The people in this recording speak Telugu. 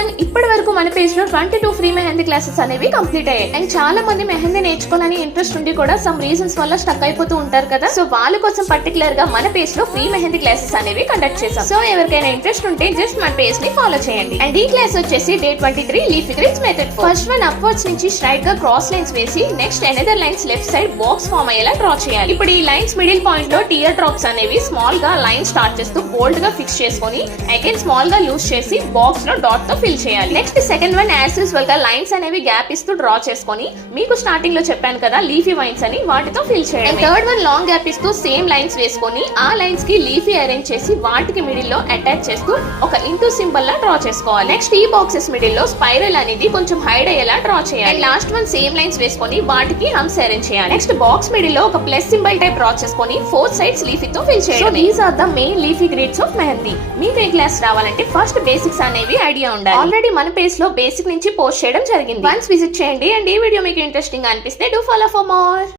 ఎవ్రీవన్, ఇప్పటి వరకు మన పేజ్ లో 22 ఫ్రీ మెహందీ క్లాసెస్ అనేవి కంప్లీట్ అయ్యాయి. అండ్ చాలా మంది మెహందీ నేర్చుకోవాలని ఇంట్రెస్ట్ ఉండి కూడా సమ్ రీజన్స్ వల్ల స్టక్ అయిపోతూ ఉంటారు కదా. సో వాళ్ళ కోసం పర్టికులర్ గా మన పేజ్ లో ఫ్రీ మెహందీ క్లాసెస్ అనేవి కండక్ట్ చేసాం. సో ఎవరికైనా ఇంట్రెస్ట్ ఉంటే జస్ట్ మన పేజ్ ని ఫాలో చేయండి. అండ్ ఈ క్లాస్ వచ్చేసి day 23 leafy grids method. First one upwards నుంచి స్ట్రైట్ గా క్రాస్ లైన్స్ వేసి next another lines left side box form అయ్యేలా డ్రా చేయాలి. ఇప్పుడు ఈ లైన్స్ మిడిల్ పాయింట్ లో టియర్ డ్రాప్స్ అనేవి స్మాల్ గా లైన్ స్టార్ట్ చేస్తూ బోల్డ్ గా ఫిక్స్ చేసుకొని అగైన్ స్మాల్ గా లూజ్ చేసి బాక్స్ లో డాట్ తో ఫిల్ చేయాలి. Next second one as usual గా లైన్స్ అనేవి గ్యాప్ ఇస్తూ డ్రా చేసుకొని మీకు స్టార్టింగ్ లో చెప్పాను కదా లీఫీ వైన్స్ అని, వాటితో ఫిల్ చేయాలి. థర్డ్ వన్ లాంగ్ గ్యాప్ ఇస్తూ సేమ్ లైన్స్ వేసుకొని ఆ లైన్స్ కి లీఫీ అరేంజ్ చేసి వాటికి మిడిల్ లో అటాచ్ చేస్తూ ఒక ఇంటూ సింబల్ లా డ్రా చేసుకోవాలి. నెక్స్ట్ ఈ బాక్సెస్ మిడిల్ లో స్పైరల్ అనేది కొంచెం హైడ్ అయ్యేలా డ్రా చేయాలి. లాస్ట్ వన్ సేమ్ లైన్స్ వేసుకొని వాటికి హమ్స్ అరేంజ్ చేయాలి. నెక్స్ట్ బాక్స్ మిడిల్ లో ఒక ప్లస్ సింబల్ టైప్ డ్రా చేసుకొని 4 సైడ్స్ లీఫీతో ఫిల్ చేయాలి. So these are the main leafy grids of mehndi. మీకు ఈ క్లాస్ రావాలంటే ఫస్ట్ బేసిక్స్ అనేవి ఐడియా ఉండాలి. ఆల్రెడీ మన పేజ్ లో బేసిక్ నుంచి పోస్ట్ చేయడం జరిగింది. వన్స్ విజిట్ చేయండి. అండ్ ఈ వీడియో మీకు ఇంట్రెస్టింగ్ అనిపిస్తే డూ ఫాలో ఫర్ మోర్.